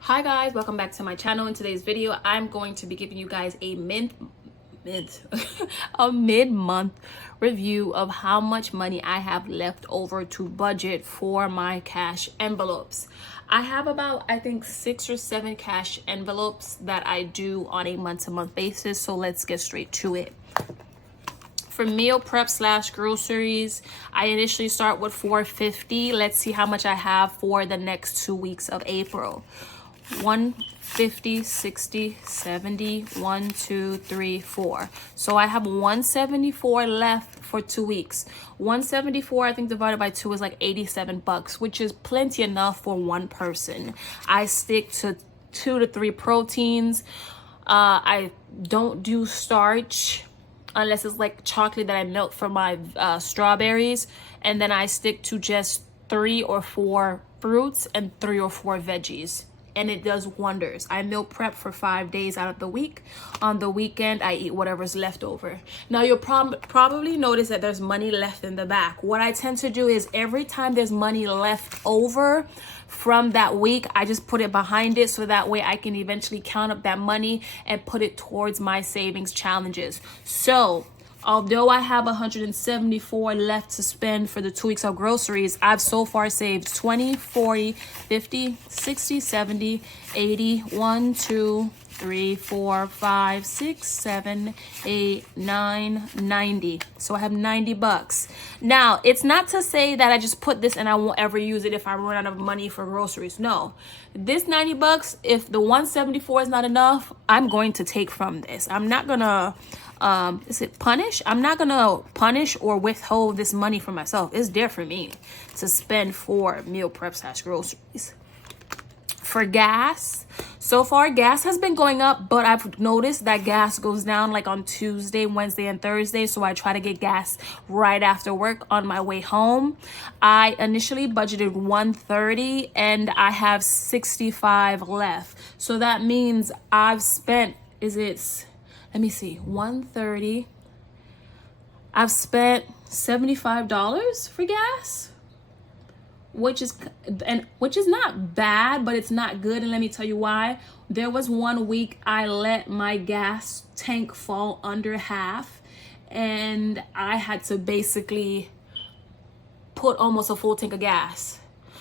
Hi guys, welcome back to my channel. In today's video I'm going to be giving you guys a mid-month review of how much money I have left over to budget for my cash envelopes. I have about, I think, 6 or 7 cash envelopes that I do on a month-to-month basis, so let's get straight to it. For meal prep / groceries, I initially start with $4.50. Let's see how much I have for the next 2 weeks of April. 150, 60, 70, 1, 2, 3, 4. So I have 174 left for 2 weeks. 174, I think, divided by 2 is like $87, which is plenty enough for one person. I stick to 2 to 3 proteins. I don't do starch unless it's like chocolate that I melt from my strawberries, and then I stick to just 3 or 4 fruits and 3 or 4 veggies, and it does wonders. I meal prep for 5 days out of the week. On the weekend I eat whatever's left over. Now you'll probably notice that there's money left in the back. What I tend to do is every time there's money left over from that week, I just put it behind it, so that way I can eventually count up that money and put it towards my savings challenges. So although I have 174 left to spend for the 2 weeks of groceries, I've so far saved 20, 40, 50, 60, 70, 80, 1, 2, 3, 4, 5, 6, 7, 8, 9, 90. So I have $90. Now, it's not to say that I just put this and I won't ever use it if I run out of money for groceries. No, this $90, if the 174 is not enough, I'm going to take from this. I'm not gonna is it punish? I'm not gonna punish or withhold this money for myself. It's there for me to spend for meal prep / groceries. For gas, so far gas has been going up, but I've noticed that gas goes down like on Tuesday, Wednesday, and Thursday, so I try to get gas right after work on my way home. I initially budgeted $130 and I have $65 left, so that means I've spent, let me see, $130. I've spent $75 for gas, which is not bad, but it's not good. And let me tell you why. There was one week I let my gas tank fall under half, and I had to basically put almost a full tank of gas.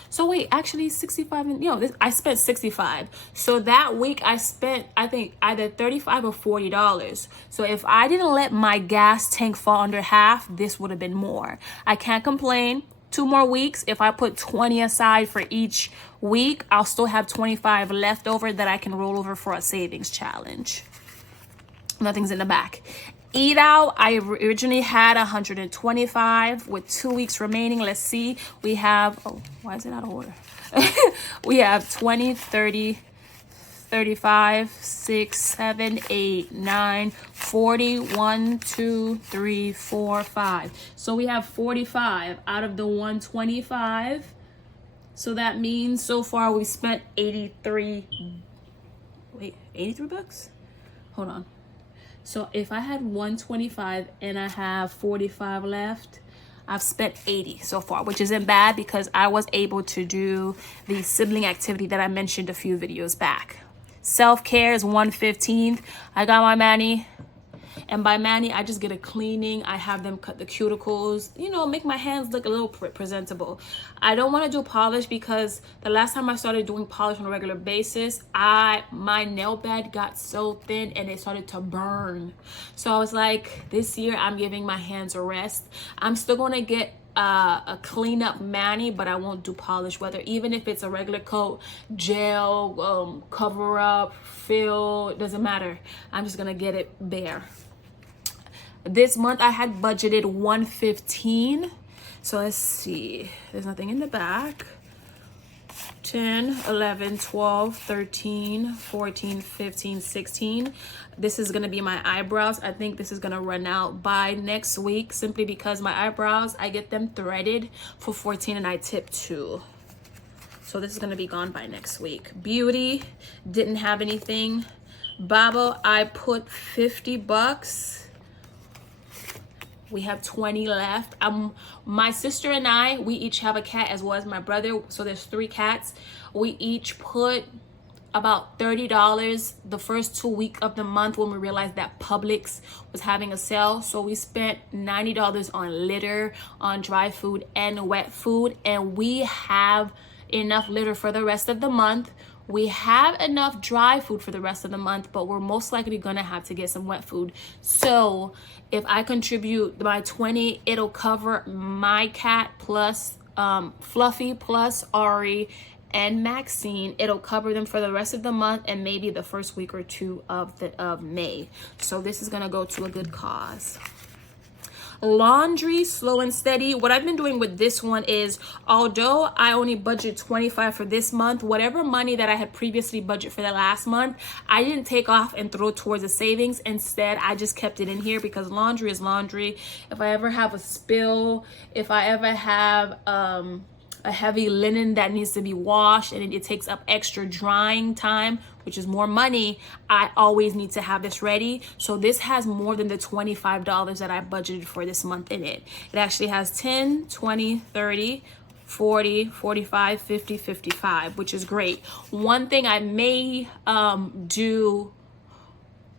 So wait, actually 65, and I spent 65. So that week I spent, I think, either $35 or $40. So if I didn't let my gas tank fall under half, this would have been more. I can't complain. 2 more weeks, if I put 20 aside for each week, I'll still have 25 left over that I can roll over for a savings challenge. Nothing's in the back. Eat out, I originally had 125 with 2 weeks remaining. Let's see, we have, oh, why is it out of order? We have 20, 30, 35, 6, 7, 8, 9, 40, 1, 2, 3, 4, 5. So we have 45 out of the 125. So that means so far we spent 83. Wait, 83 bucks? Hold on. So if I had 125 and I have 45 left, I've spent 80 so far, which isn't bad because I was able to do the sibling activity that I mentioned a few videos back. Self-care is $115. I got my mani, and by mani I just get a cleaning. I have them cut the cuticles, make my hands look a little presentable. I don't want to do polish because the last time I started doing polish on a regular basis, my nail bed got so thin and it started to burn. So I was like, this year I'm giving my hands a rest. I'm still going to get a clean up mani, but I won't do polish, even if it's a regular coat, gel, cover up, fill, it doesn't matter. I'm just gonna get it bare. This month I had budgeted $115. So let's see, there's nothing in the back. 10, 11, 12, 13, 14, 15, 16. This is going to be my eyebrows. I think this is going to run out by next week, simply because my eyebrows, I get them threaded for $14 and I tip $2. So this is going to be gone by next week. Beauty, didn't have anything. Baba, I put $50. We have 20 left. My sister and I, we each have a cat, as well as my brother. So there's 3 cats. We each put about $30 the first 2 weeks of the month when we realized that Publix was having a sale. So we spent $90 on litter, on dry food and wet food, and we have enough litter for the rest of the month. We have enough dry food for the rest of the month, but we're most likely gonna have to get some wet food. So if I contribute my 20, it'll cover my cat plus Fluffy plus Ari and Maxine. It'll cover them for the rest of the month and maybe the first week or two of May. So this is gonna go to a good cause. Laundry, slow and steady. What I've been doing with this one is, although I only budget 25 for this month, whatever money that I had previously budgeted for the last month, I didn't take off and throw towards the savings. Instead, I just kept it in here because laundry is laundry. If I ever have a spill, if I ever have a heavy linen that needs to be washed and it takes up extra drying time, which is more money, I always need to have this ready. So this has more than the $25 that I budgeted for this month in it. It actually has 10, 20, 30, 40, 45, 50, 55, which is great. One thing I may do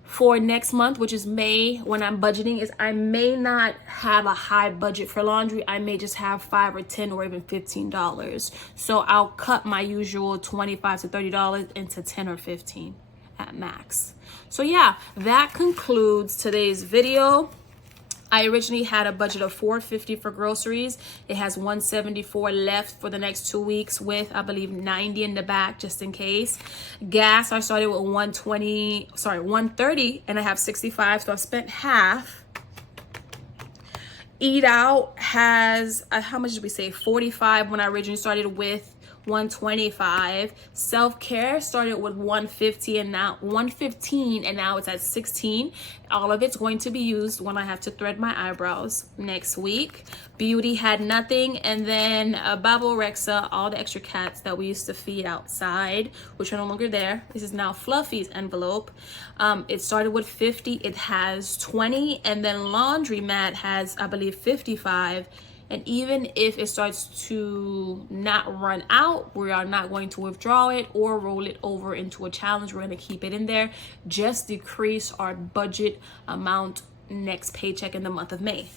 for next month, which is May, when I'm budgeting, is I may not have a high budget for laundry. I may just have $5 or $10 or even $15. So I'll cut my usual $25 to $30 into 10 or 15 at max. So yeah, that concludes today's video. I originally had a budget of $450 for groceries. It has $174 left for the next 2 weeks with, I believe, $90 in the back just in case. Gas, I started with $130 and I have $65, so I've spent half. Eat Out has, how much did we say? $45 when I originally started with $125. Self-care started with $115 and now it's at $16. All of it's going to be used when I have to thread my eyebrows next week. Beauty had nothing, and then Babo Rexa, all the extra cats that we used to feed outside, which are no longer there. This is now Fluffy's envelope. It started with $50. It has $20, and then Laundromat has, I believe, $55. And even if it starts to not run out, we are not going to withdraw it or roll it over into a challenge. We're going to keep it in there, just decrease our budget amount next paycheck in the month of May.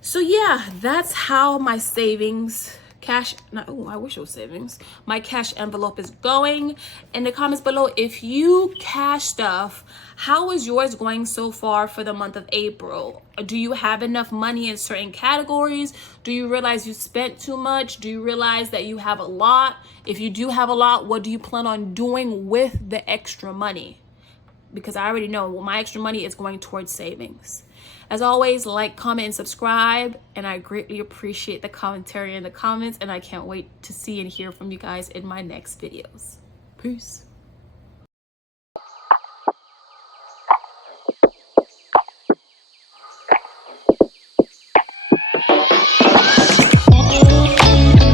So yeah, that's how my savings I wish it was savings. My cash envelope is going. In the comments below, if you cash stuff, how is yours going so far for the month of April? Do you have enough money in certain categories? Do you realize you spent too much? Do you realize that you have a lot? If you do have a lot, what do you plan on doing with the extra money? Because I already know my extra money is going towards savings. As always, like, comment, and subscribe, and I greatly appreciate the commentary in the comments, and I can't wait to see and hear from you guys in my next videos. Peace.